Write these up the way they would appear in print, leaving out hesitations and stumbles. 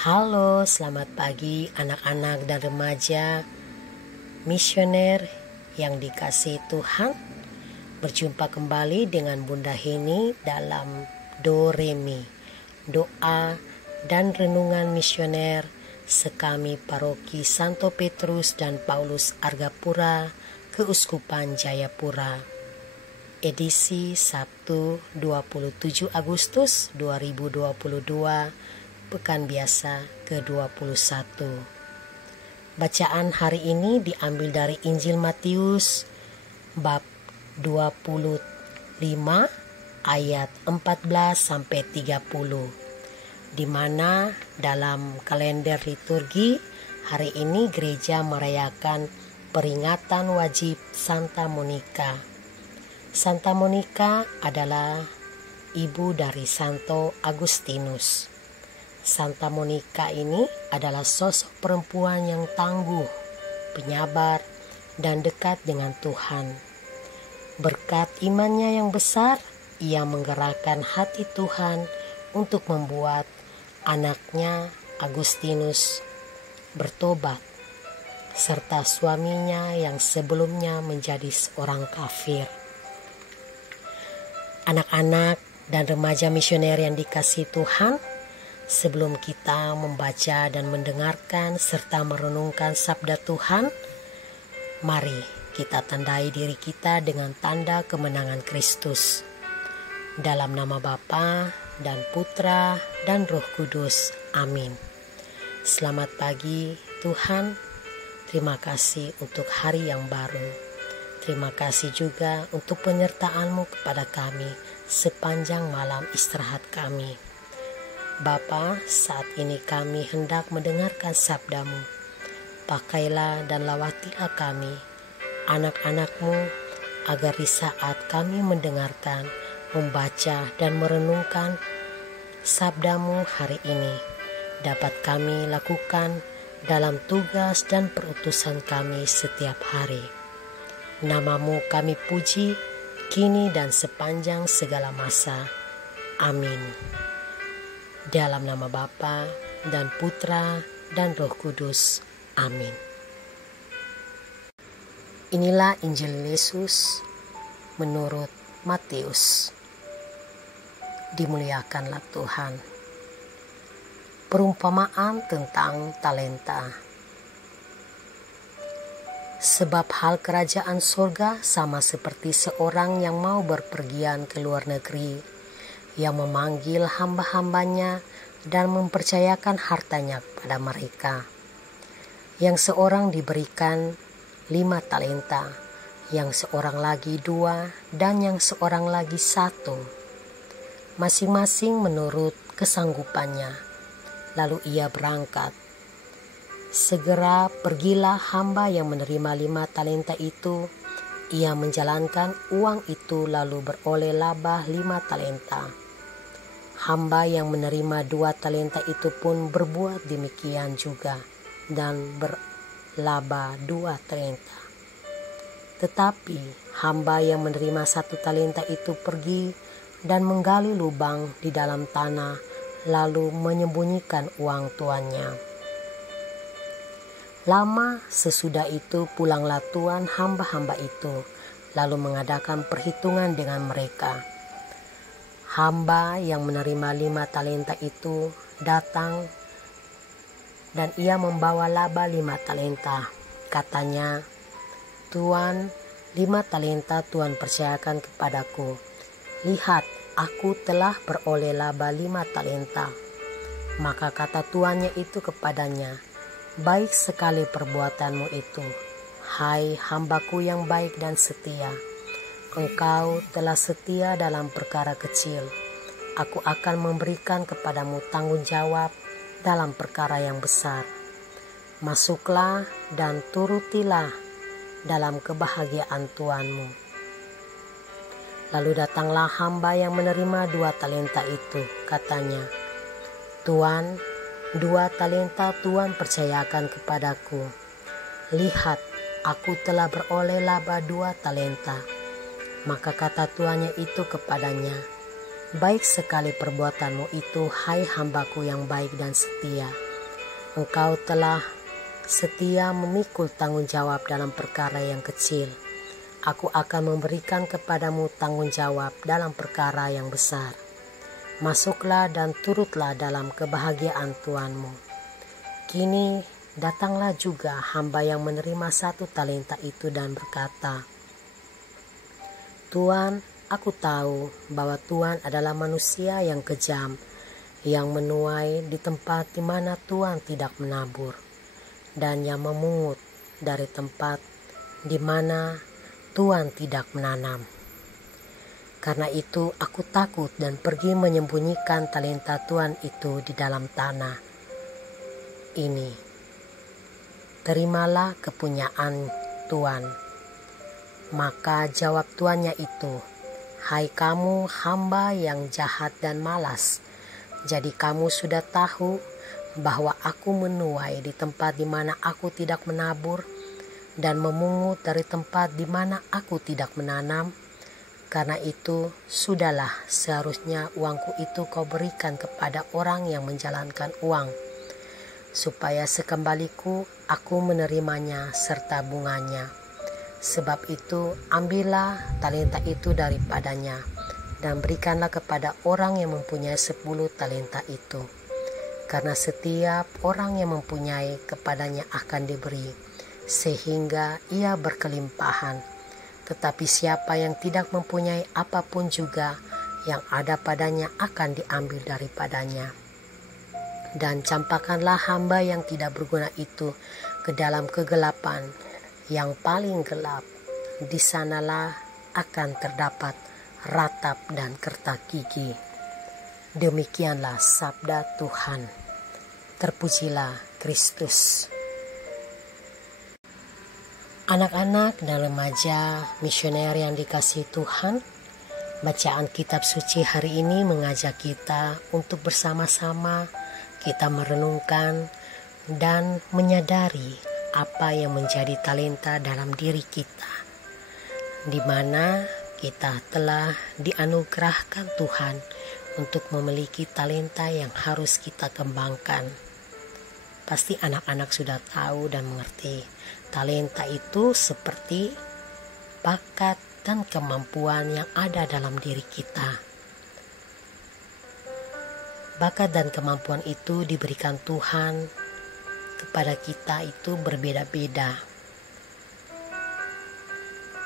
Halo, selamat pagi anak-anak dan remaja misioner yang dikasihi Tuhan. Berjumpa kembali dengan Bunda Heni dalam Do Re Mi, doa dan renungan misioner sekami Paroki Santo Petrus dan Paulus Argapura, Keuskupan Jayapura. Edisi Sabtu 27 Agustus 2022, Pekan Biasa ke-21. Bacaan hari ini diambil dari Injil Matius bab 25 ayat 14 sampai 30, di mana dalam kalender liturgi hari ini gereja merayakan peringatan wajib Santa Monica. Santa Monica adalah ibu dari Santo Agustinus. Santa Monica ini adalah sosok perempuan yang tangguh, penyabar, dan dekat dengan Tuhan. Berkat imannya yang besar, ia menggerakkan hati Tuhan untuk membuat anaknya Agustinus bertobat, serta suaminya yang sebelumnya menjadi seorang kafir. Anak-anak dan remaja misioner yang dikasihi Tuhan, sebelum kita membaca dan mendengarkan serta merenungkan sabda Tuhan, mari kita tandai diri kita dengan tanda kemenangan Kristus. Dalam nama Bapa dan Putra dan Roh Kudus. Amin. Selamat pagi Tuhan. Terima kasih untuk hari yang baru. Terima kasih juga untuk penyertaan-Mu kepada kami sepanjang malam istirahat kami. Bapa, saat ini kami hendak mendengarkan sabda-Mu. Pakailah dan lawatilah kami, anak-anak-Mu, agar di saat kami mendengarkan, membaca dan merenungkan sabda-Mu hari ini, dapat kami lakukan dalam tugas dan perutusan kami setiap hari. Nama-Mu kami puji, kini dan sepanjang segala masa. Amin. Dalam nama Bapa dan Putra dan Roh Kudus. Amin. Inilah Injil Yesus menurut Matius. Dimuliakanlah Tuhan. Perumpamaan tentang talenta. Sebab hal kerajaan surga sama seperti seorang yang mau berpergian ke luar negeri, yang memanggil hamba-hambanya dan mempercayakan hartanya kepada mereka. Yang seorang diberikan 5 talenta, yang seorang lagi 2, dan yang seorang lagi 1, masing-masing menurut kesanggupannya. Lalu ia berangkat. Segera pergilah hamba yang menerima 5 talenta itu. Ia menjalankan uang itu lalu beroleh laba 5 talenta. Hamba yang menerima 2 talenta itu pun berbuat demikian juga dan berlaba 2 talenta. Tetapi hamba yang menerima 1 talenta itu pergi dan menggali lubang di dalam tanah lalu menyembunyikan uang tuannya. Lama sesudah itu pulanglah tuan hamba-hamba itu lalu mengadakan perhitungan dengan mereka. Hamba yang menerima 5 talenta itu datang dan ia membawa laba 5 talenta. Katanya, "Tuan, 5 talenta Tuan percayakan kepadaku. Lihat, aku telah beroleh laba 5 talenta." Maka kata tuannya itu kepadanya, "Baik sekali perbuatanmu itu, hai hambaku yang baik dan setia. Engkau telah setia dalam perkara kecil. Aku akan memberikan kepadamu tanggung jawab dalam perkara yang besar. Masuklah dan turutilah dalam kebahagiaan tuanmu." Lalu datanglah hamba yang menerima 2 talenta itu. Katanya, "Tuan, 2 talenta Tuan percayakan kepadaku. Lihat, aku telah beroleh laba 2 talenta. Maka kata tuannya itu kepadanya, "Baik sekali perbuatanmu itu, hai hambaku yang baik dan setia. Engkau telah setia memikul tanggung jawab dalam perkara yang kecil. Aku akan memberikan kepadamu tanggung jawab dalam perkara yang besar. Masuklah dan turutlah dalam kebahagiaan Tuanmu. Kini datanglah juga hamba yang menerima 1 talenta itu dan berkata, Tuan, aku tahu bahwa Tuan adalah manusia yang kejam, yang menuai di tempat di mana Tuan tidak menabur, dan yang memungut dari tempat di mana Tuan tidak menanam. Karena itu aku takut dan pergi menyembunyikan talenta Tuan itu di dalam tanah. Ini, terimalah kepunyaan Tuan. Maka jawab tuannya itu, hai kamu hamba yang jahat dan malas. Jadi kamu sudah tahu bahwa aku menuai di tempat di mana aku tidak menabur dan memungut dari tempat di mana aku tidak menanam. Karena itu sudahlah, seharusnya uangku itu kau berikan kepada orang yang menjalankan uang, supaya sekembaliku aku menerimanya serta bunganya. Sebab itu ambillah talenta itu daripadanya dan berikanlah kepada orang yang mempunyai 10 talenta itu. Karena setiap orang yang mempunyai kepadanya akan diberi, sehingga ia berkelimpahan. Tetapi siapa yang tidak mempunyai apapun juga, yang ada padanya akan diambil daripadanya. Dan campakkanlah hamba yang tidak berguna itu ke dalam kegelapan yang paling gelap. Di sanalah akan terdapat ratap dan kertak gigi. Demikianlah sabda Tuhan. Terpujilah Kristus. Anak-anak dan remaja misioner yang dikasihi Tuhan, bacaan kitab suci hari ini mengajak kita untuk bersama-sama kita merenungkan dan menyadari apa yang menjadi talenta dalam diri kita, di mana kita telah dianugerahkan Tuhan untuk memiliki talenta yang harus kita kembangkan. Pasti anak-anak sudah tahu dan mengerti, talenta itu seperti bakat dan kemampuan yang ada dalam diri kita. Bakat dan kemampuan itu diberikan Tuhan kepada kita itu berbeda-beda.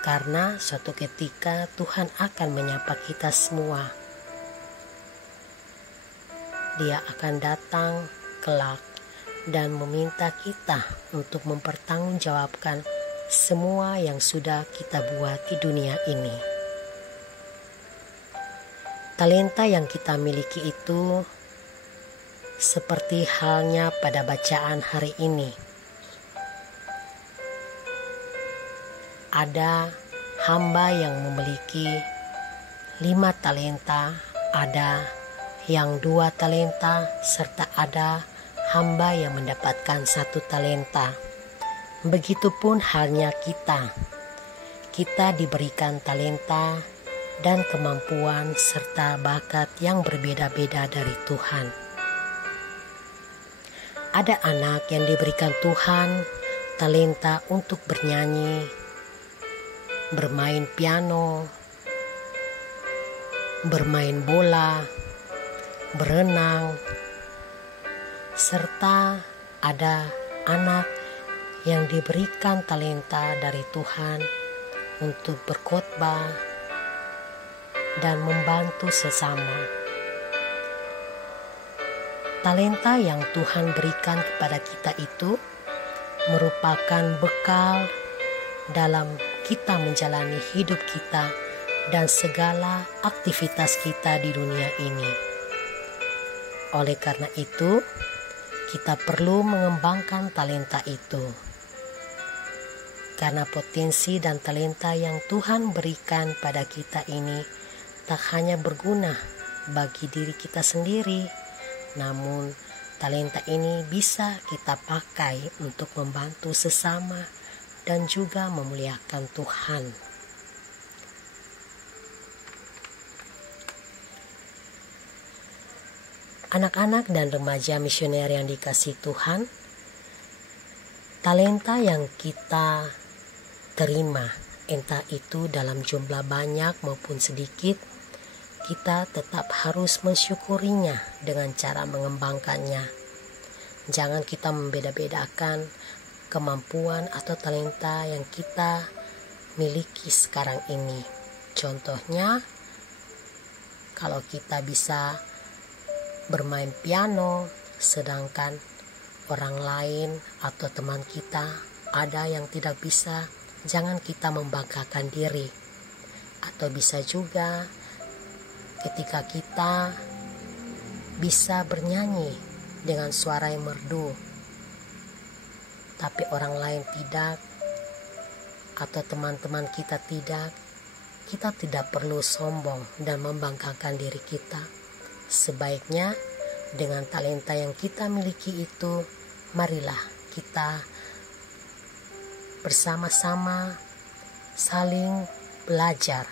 Karena suatu ketika Tuhan akan menyapa kita semua. Dia akan datang kelak dan meminta kita untuk mempertanggungjawabkan semua yang sudah kita buat di dunia ini. Talenta yang kita miliki itu seperti halnya pada bacaan hari ini. Ada hamba yang memiliki 5 talenta, ada yang 2 talenta, serta ada hamba yang mendapatkan 1 talenta. Begitupun halnya kita. Kita diberikan talenta dan kemampuan serta bakat yang berbeda-beda dari Tuhan. Ada anak yang diberikan Tuhan talenta untuk bernyanyi, bermain piano, bermain bola, berenang, serta ada anak yang diberikan talenta dari Tuhan untuk berkhotbah dan membantu sesama. Talenta yang Tuhan berikan kepada kita itu merupakan bekal dalam kita menjalani hidup kita dan segala aktivitas kita di dunia ini. Oleh karena itu, kita perlu mengembangkan talenta itu. Karena potensi dan talenta yang Tuhan berikan pada kita ini tak hanya berguna bagi diri kita sendiri, namun talenta ini bisa kita pakai untuk membantu sesama dan juga memuliakan Tuhan. Anak-anak dan remaja misioner yang dikasihi Tuhan, talenta yang kita terima, entah itu dalam jumlah banyak maupun sedikit, kita tetap harus mensyukurinya dengan cara mengembangkannya. Jangan kita membeda-bedakan kemampuan atau talenta yang kita miliki sekarang ini. Contohnya, kalau kita bisa bermain piano, sedangkan orang lain atau teman kita ada yang tidak bisa, jangan kita membanggakan diri. Atau bisa juga ketika kita bisa bernyanyi dengan suara yang merdu, tapi orang lain tidak, atau teman-teman kita tidak, kita tidak perlu sombong dan membanggakan diri kita. Sebaiknya dengan talenta yang kita miliki itu, marilah kita bersama-sama saling belajar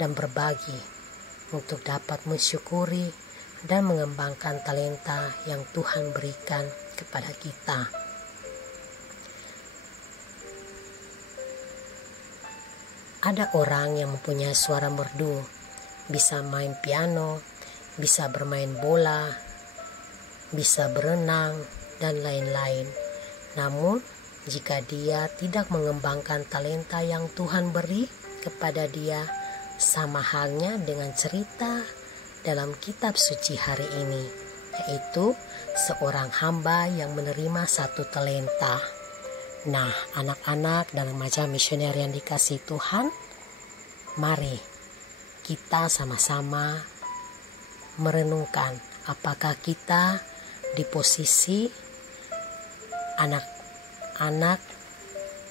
dan berbagi untuk dapat mensyukuri dan mengembangkan talenta yang Tuhan berikan kepada kita. Ada orang yang mempunyai suara merdu, bisa main piano, bisa bermain bola, bisa berenang, dan lain-lain. Namun, jika dia tidak mengembangkan talenta yang Tuhan beri kepada dia, sama halnya dengan cerita dalam kitab suci hari ini, yaitu seorang hamba yang menerima 1 talenta. Nah, anak-anak dan remaja misioner yang dikasihi Tuhan, mari kita sama-sama merenungkan apakah kita di posisi anak-anak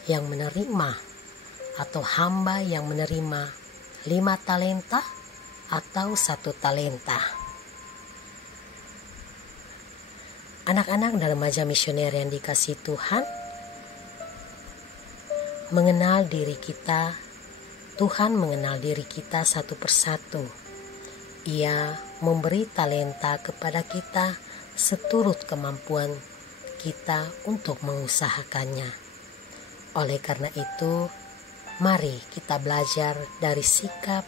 yang menerima atau hamba yang menerima 5 talenta atau 1 talenta. Anak-anak dan remaja misioner yang dikasihi Tuhan, mengenal diri kita, Tuhan mengenal diri kita satu persatu. Ia memberi talenta kepada kita seturut kemampuan kita untuk mengusahakannya. Oleh karena itu, mari kita belajar dari sikap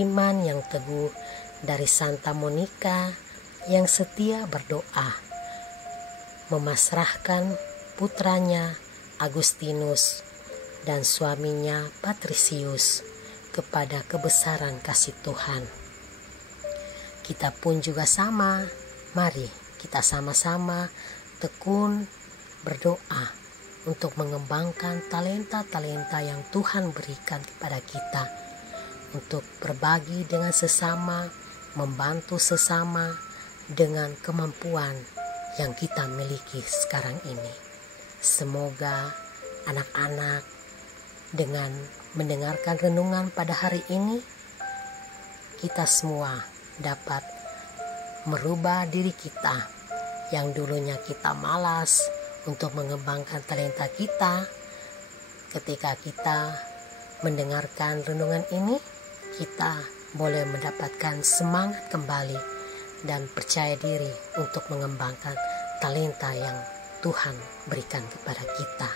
iman yang teguh dari Santa Monica yang setia berdoa, memasrahkan putranya Agustinus dan suaminya Patricius kepada kebesaran kasih Tuhan. Kita pun juga sama, mari kita sama-sama tekun berdoa untuk mengembangkan talenta-talenta yang Tuhan berikan kepada kita, untuk berbagi dengan sesama, membantu sesama dengan kemampuan yang kita miliki sekarang ini. Semoga anak-anak dengan mendengarkan renungan pada hari ini, kita semua dapat merubah diri kita yang dulunya kita malas untuk mengembangkan talenta kita. Ketika kita mendengarkan renungan ini, kita boleh mendapatkan semangat kembali dan percaya diri untuk mengembangkan talenta yang Tuhan berikan kepada kita.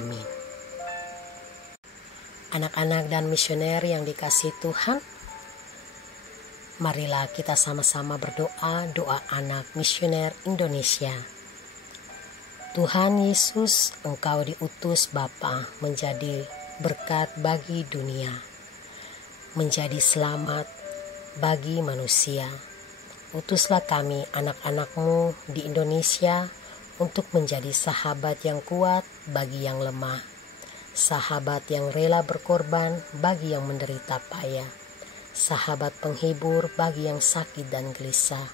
Amin. Anak-anak dan misioner yang dikasihi Tuhan, marilah kita sama-sama berdoa doa anak misioner Indonesia. Tuhan Yesus, Engkau diutus Bapa menjadi berkat bagi dunia, menjadi selamat bagi manusia. Utuslah kami anak-anak-Mu di Indonesia untuk menjadi sahabat yang kuat bagi yang lemah, sahabat yang rela berkorban bagi yang menderita payah, sahabat penghibur bagi yang sakit dan gelisah.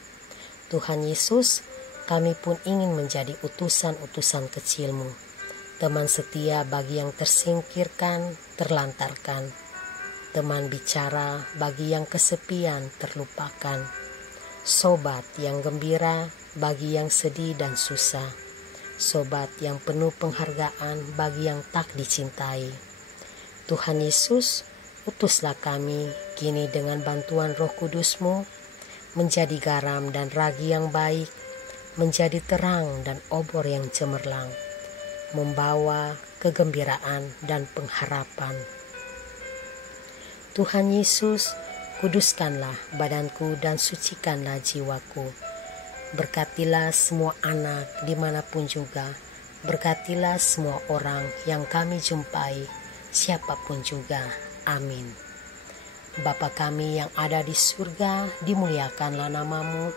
Tuhan Yesus, kami pun ingin menjadi utusan-utusan kecil-Mu, teman setia bagi yang tersingkirkan, terlantarkan, teman bicara bagi yang kesepian, terlupakan, sobat yang gembira bagi yang sedih dan susah, sobat yang penuh penghargaan bagi yang tak dicintai. Tuhan Yesus, utuslah kami kini dengan bantuan Roh Kudus-Mu menjadi garam dan ragi yang baik, menjadi terang dan obor yang cemerlang, membawa kegembiraan dan pengharapan. Tuhan Yesus, kuduskanlah badanku dan sucikanlah jiwaku. Berkatilah semua anak dimanapun juga. Berkatilah semua orang yang kami jumpai, siapapun juga. Amin. Bapa kami yang ada di surga, dimuliakanlah namamu,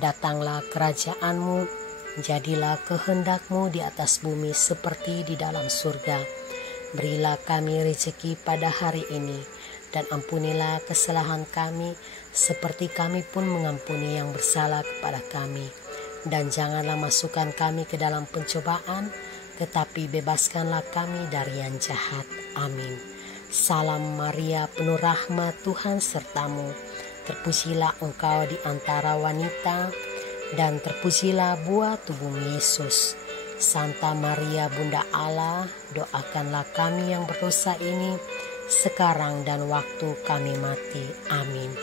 datanglah kerajaanmu, jadilah kehendakmu di atas bumi seperti di dalam surga. Berilah kami rezeki pada hari ini, dan ampunilah kesalahan kami, seperti kami pun mengampuni yang bersalah kepada kami. Dan janganlah masukkan kami ke dalam pencobaan, tetapi bebaskanlah kami dari yang jahat. Amin. Salam Maria, penuh rahmat, Tuhan sertamu. Terpujilah engkau di antara wanita, dan terpujilah buah tubuhmu Yesus. Santa Maria, Bunda Allah, doakanlah kami yang berdosa ini, sekarang dan waktu kami mati. Amin.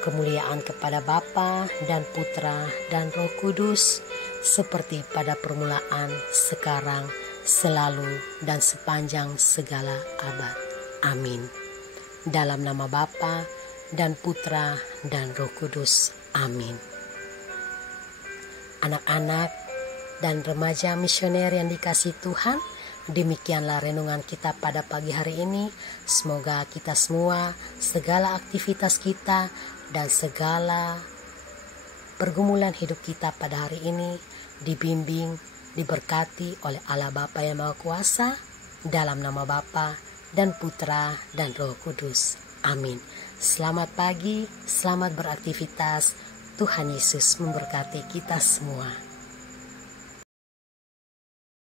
Kemuliaan kepada Bapa dan Putra dan Roh Kudus, seperti pada permulaan, sekarang, selalu, dan sepanjang segala abad. Amin. Dalam nama Bapa dan Putra dan Roh Kudus. Amin. Anak-anak dan remaja misioner yang dikasihi Tuhan, demikianlah renungan kita pada pagi hari ini. Semoga kita semua, segala aktivitas kita dan segala pergumulan hidup kita pada hari ini dibimbing, diberkati oleh Allah Bapa yang Maha Kuasa, dalam nama Bapa dan Putra dan Roh Kudus. Amin. Selamat pagi, selamat beraktivitas. Tuhan Yesus memberkati kita semua.